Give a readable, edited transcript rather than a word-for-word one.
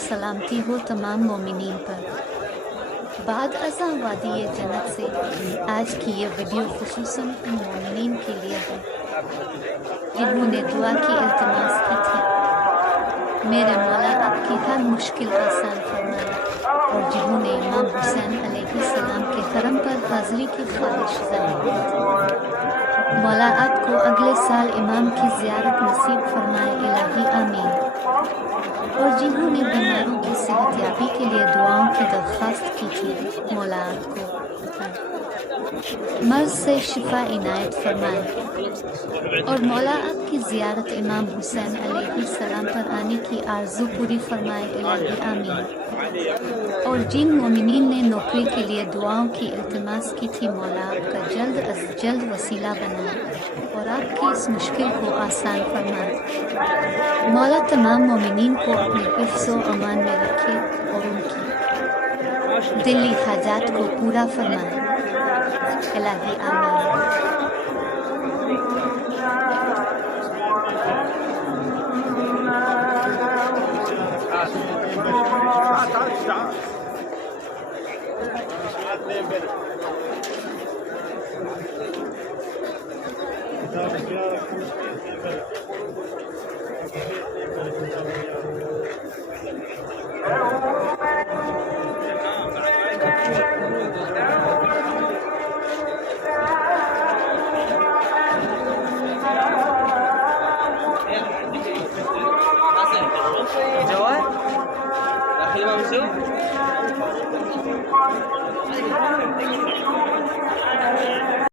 सलामती हो तमाम मोमिनीन पर। बाद अज़ा वादी जन्नत से आज की ये वीडियो खुसूसन उन मोमिनीन के लिए है जिन्होंने दुआ की इल्तिमास की थी, मेरे मौला आपकी हर मुश्किल आसान फरमाए, और जिन्होंने इमाम हुसैन अलैहिस्सलाम के करम पर हाज़िरी की ख्वाहिश ज़ाहिर की थी, मौला आपको अगले साल इमाम की ज़ियारत नसीब फरमाए, इलाही आमीन। और जिन्होंने बीमारों की सेहतयाबी के लिए दुआओं की दरख्वास्त की थी, मौला आपको मर्ज़ से शिफा इनायत फरमाए, और मौला आपकी ज़ियारत इमाम हुसैन अलैहिस्सलाम पर आने की आरज़ू पूरी फरमाए, इलाही आमीन। और जिन मोमिनीन ने नौकरी के लिए दुआओं की इल्तिमास की थी, मौला आपका जल्द अज़ जल्द वसीला बनाए और आपकी इस मुश्किल को आसान फरमाए। मौला तमाम मोमिनीन को अपने हिफ्ज़ व अमान में रखे और उनकी दिली हाजात को पूरा फरमाए, इलाही आमीन।